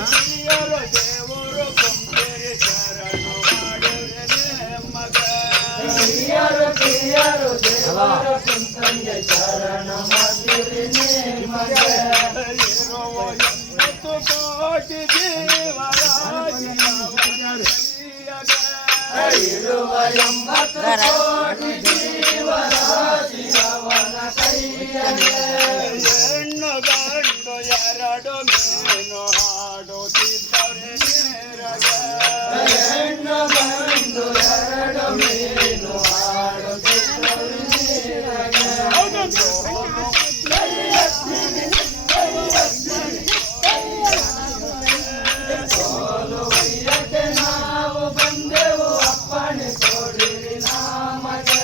ಹಿರಿಯರು ದೇವರು ಕುಂಬೇರಿ ಶರಣ ಮಾಡುವನೆ ಮಗ ಹಿರಿಯರು ದೇವರು ಕುಂತಂಗೆ ಶರಣ ಮಾಡುವನೆ ಮಗ ಇರುವ 80 ಕೋಟಿ ಜೀವರಾಶಿ ಇರುವ 80 ಕೋಟಿ ಜೀವರಾಶಿ ಅವನ ಕೈಯಲ್ಲಿ ಹೆಣ್ಣು ಗಂಡು ಎರಡು ಮೀನು ಹಾಡುತ್ತಿದ್ದರೆ ನೇರಗೆ ಹೆಣ್ಣು ಗಂಡು ಎರಡು ಮೀನು ಹಾಡುತ್ತಿದ್ದರೆ ನೇರಗೆ ನಾವು ಬಂದೆವು ಅಪ್ಪಣೆ ಕೊಡಿರಿ ನಮಗೆ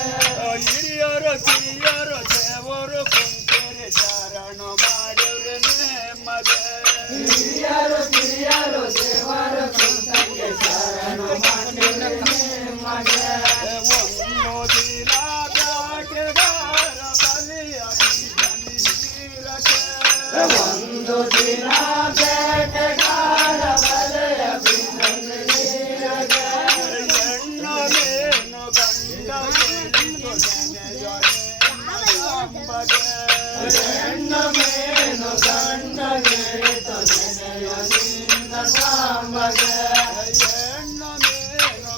ಹಿರಿಯರು ಕಿರಿಯರು ದೇವರು ಕುಂಕೇರಿ ಶರಣ ಮಾಡಿವ್ರೆ ಮಗ ಹಿರಿಯರು ಕಿರಿಯರು ದೇವರು ಕುಂಕೇರಿ ಶರಣ ಮಾಡಿವ್ರೆ ಮಗ ಒಂದು ದಿನ ಬ್ಯಾಟೆಗಾರ ಬಲಿಯ ಬೀರಕ್ಕೆ ಒಂದು ದಿನ ಬೇಟೆಗಾರ ಬಲೆಯ ಬೀರಕ್ಕೆ ಹೆಣ್ಣು ಮೇನು ಗಂಡ ಹೆಣ್ಣು ಮೇನು ಗಂಡಗೆ ನೆನೆಯಲಿಂದ ಸಾಂಬಗೆ ಹೆಣ್ಣು ಮೇನು